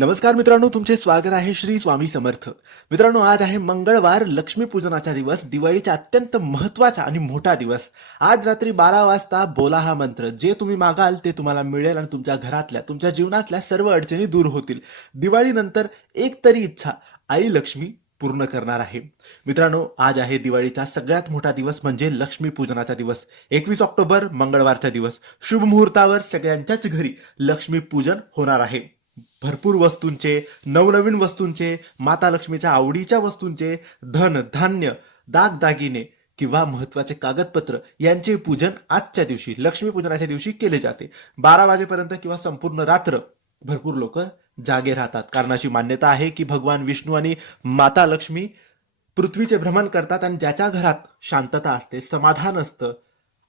नमस्कार मित्रांनो तुमचे स्वागत आहे श्री स्वामी समर्थ. मित्रांनो आज आहे मंगळवार लक्ष्मीपूजनाचा दिवस दिवाळीचा अत्यंत महत्त्वाचा आणि मोठा दिवस. आज रात्री बारा वाजता बोला हा मंत्र. जे तुम्ही मागाल ते तुम्हाला मिळेल आणि तुमच्या घरातल्या तुमच्या जीवनातल्या सर्व अडचणी दूर होतील. दिवाळीनंतर एक तरी इच्छा आई लक्ष्मी पूर्ण करणार आहे. मित्रांनो आज आहे दिवाळीचा सगळ्यात मोठा दिवस म्हणजे लक्ष्मीपूजनाचा दिवस. एकवीस ऑक्टोबर मंगळवारचा दिवस. शुभ मुहूर्तावर सगळ्यांच्याच घरी लक्ष्मीपूजन होणार आहे. भरपूर वस्तूंचे नवनवीन वस्तूंचे माता लक्ष्मीच्या आवडीच्या वस्तूंचे धन धान्य दागदागिने किंवा महत्त्वाचे कागदपत्र यांचे पूजन आजच्या दिवशी लक्ष्मीपूजनाच्या दिवशी केले जाते. बारा वाजेपर्यंत किंवा संपूर्ण रात्र भरपूर लोक जागे राहतात. कारण अशी मान्यता आहे की भगवान विष्णू आणि माता लक्ष्मी पृथ्वीचे भ्रमण करतात आणि ज्याच्या घरात शांतता असते समाधान असतं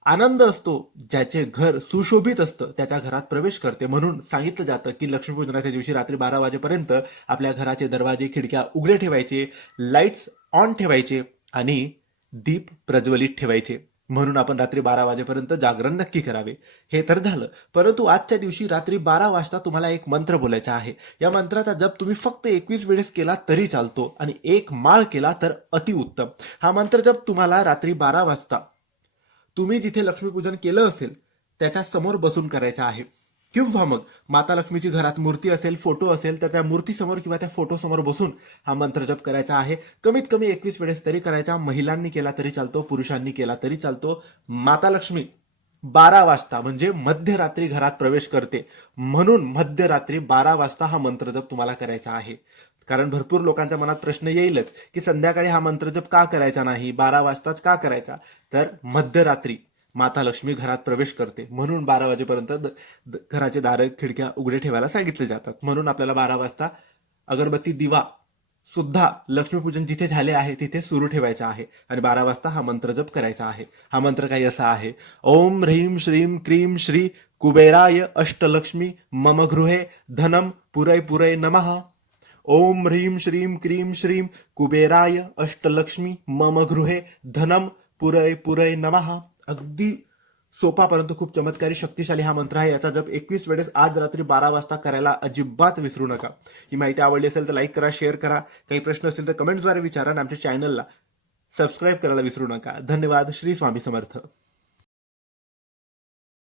आनंद असतो ज्याचे घर सुशोभित असतं त्याच्या घरात प्रवेश करते. म्हणून सांगितलं जातं की लक्ष्मीपूजनाच्या दिवशी रात्री बारा वाजेपर्यंत आपल्या घराचे दरवाजे खिडक्या उघडे ठेवायचे लाईट्स ऑन ठेवायचे आणि दीप प्रज्वलित ठेवायचे. म्हणून आपण रात्री बारा वाजेपर्यंत जागरण नक्की करावे. हे तर झालं. परंतु आजच्या दिवशी रात्री बारा वाजता तुम्हाला एक मंत्र बोलायचा आहे. या मंत्राचा जप तुम्ही फक्त एकवीस वेळेस केला तरी चालतो आणि एक माळ केला तर अतिउत्तम. हा मंत्र जप तुम्हाला रात्री बारा वाजता तुम्ही जिथे लक्ष्मीपूजन केलं असेल त्याच्यासमोर बसून करायचं आहे. किंवा मग माता लक्ष्मीची घरात मूर्ती असेल फोटो असेल तर त्या मूर्तीसमोर किंवा त्या फोटोसमोर बसून हा मंत्र जप करायचा आहे. कमीत कमी एकवीस वेळेस तरी करायचा. महिलांनी केला तरी चालतो पुरुषांनी केला तरी चालतो. माता लक्ष्मी बारा वाजता म्हणजे मध्यरात्री घरात प्रवेश करते. म्हणून मध्यरात्री बारा वाजता हा मंत्रजप तुम्हाला करायचा आहे. कारण भरपूर लोकांच्या मनात प्रश्न येईलच की संध्याकाळी हा मंत्रजप का करायचा नाही? बारा वाजताच का करायचा? तर मध्यरात्री माता लक्ष्मी घरात प्रवेश करते. म्हणून बारा वाजेपर्यंत द- द- घराचे दारं खिडक्या उघडे ठेवायला सांगितले जातात. म्हणून आपल्याला बारा वाजता अगरबत्ती दिवा सुद्धा लक्ष्मीपूजन जिथे झाले आहे तिथे सुरू ठेवायचा आहे. आणि बारा वाजता हा मंत्र जप करायचा आहे. हा मंत्र काही असा आहे. ओम ह्रीम श्रीम क्रीम श्री कुबेराय अष्टलक्ष्मी मम गृहे धनम पुरै पुरै नमः. ओम ह्रीम श्रीम क्रीम श्रीम कुबेराय अष्टलक्ष्मी मम गृहे धनम पुरै पुरै नमः. अगदी सोपा परंतु खूप चमत्कारी शक्तिशाली हा मंत्र आहे. याचा जप एकवीस वेळेस आज रात्री बारा वाजता करायला अजिबात विसरू नका. ही माहिती आवडली असेल तर लाईक करा शेअर करा. काही प्रश्न असतील तर कमेंट्सद्वारे विचारा आणि आमच्या चॅनलला सबस्क्राईब करायला विसरू नका. धन्यवाद. श्री स्वामी समर्थ.